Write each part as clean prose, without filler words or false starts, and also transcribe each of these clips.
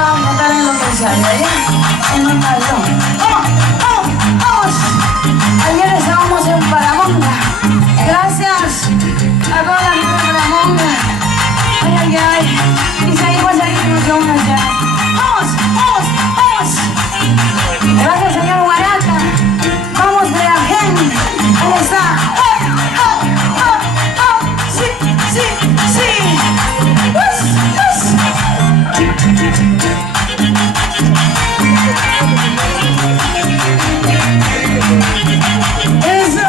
a cantar en lo que salga, ¿ya? En un talón. ¡Vamos! ¡Vamos! ¡Vamos! Ayer estábamos en Paramonga. Gracias a toda la gente de Paramonga. Ay, ay, ay. Y seguimos ahí, nos vamos allá. ¡Vamos! ¡Vamos! ¡Vamos! Gracias, señor Guaraca. Vamos de la gente. Ahí está. Sí, sí, sí. Eso.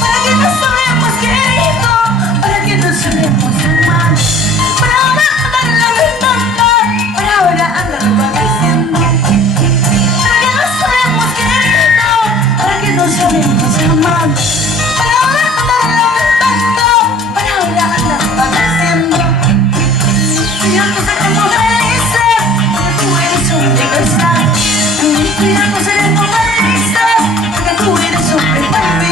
Para que nos sobremos, querido, para que nos sobremos, amar, para ahora andar lamentando, para ahora andar padeciendo, para que nos sobremos, querido, para que nos sobremos, amar, para ahora andar lamentando, para ahora andar padeciendo. Si ya no seremos felices, porque tú eres un desgraciado. Si ya no seremos felices, porque tú eres un desgraciado.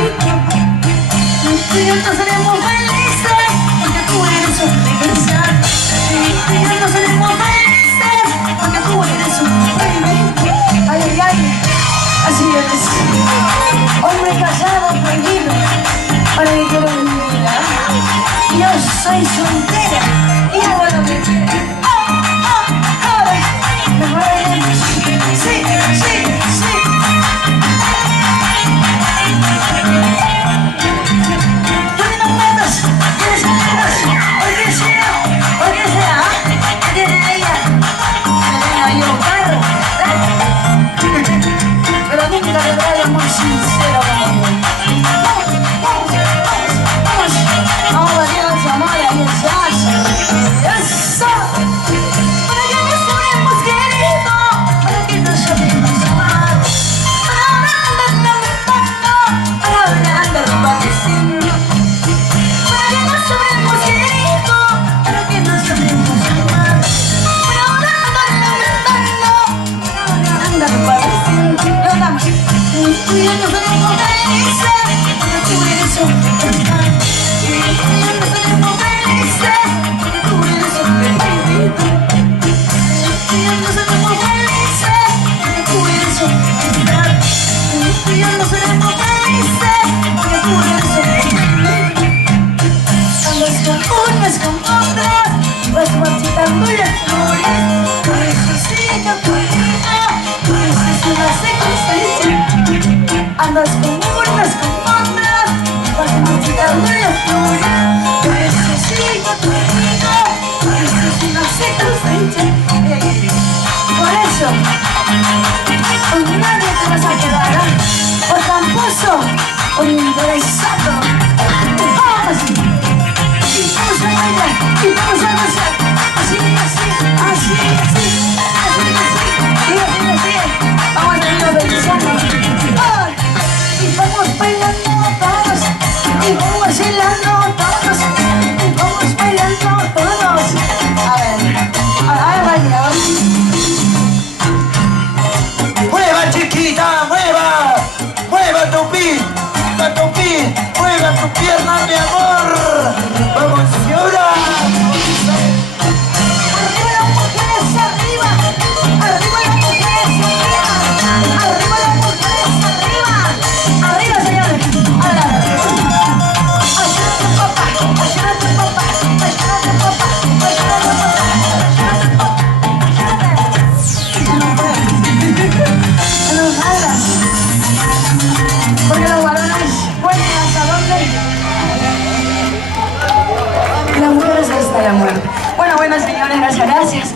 Si ya no seremos felices, porque tú eres un desgraciado. Si ya no seremos felices, porque tú eres un desgraciado. Ay, ay, ay, así eres. Hombre casado, prohibido, para que quiero mi vida. Yo soy soltera y hago lo que quiero. Ahora, mejor bailemos. Sí, sí, sí. Pero nunca le da el amor sincero como yo. Vamos, vamos, vamos. Vamos a Dios, su amor, ahí está. Eso. Para que nos sobremos, querido, para que nos sobremos, amar, para ahora andar lamentando, para ahora andar padeciendo, para que nos sobremos, querido, para que nos sobremos, amar, para ahora andar lamentando, para ahora andar padeciendo. Cantamos. Tú ya no seremos felices, porque tú eres un desgraciado. Tú ya no seremos felices, porque tú eres un desgraciado. Tú ya no seremos felices, porque tú eres un desgraciado. Tú ya no seremos felices, porque tú eres un desgraciado. Andas con unas con otras, vas marchitando las flores. Por eso siga tu vida, por eso es una circunstancia. Andas con unas con otras, vas marchitando las flores. Por eso siga tu vida, por eso es una circunstancia. Por eso, con nadie te vas a quedar, o tramposo, o interesado. Vamos, y vamos a bailar, y vamos a gozar. Así, así, así, así, así, así, así, así. Vamos a irnos pensando. Y vamos bailando todos, y vamos bailando todos, y vamos bailando todos. A ver, baila. ¡Mueva, chiquita, mueva! ¡Mueva tu pie! ¡Mueva tu pierna, mi amor! ¡Vamos, señora! Arriba las mujeres, arriba. Arriba las mujeres, arriba. Arriba las mujeres, arriba. Arriba, señores. Ayúdate, papá. Ayúdate, papá. Ayúdate, papá. Ayúdate, papá. Ayúdate, papá. Ayúdate. Ya no puedes. Ya no salgas. Porque los varones pueden hasta dónde. Y las mujeres hasta la muerte. Bueno, señores, gracias.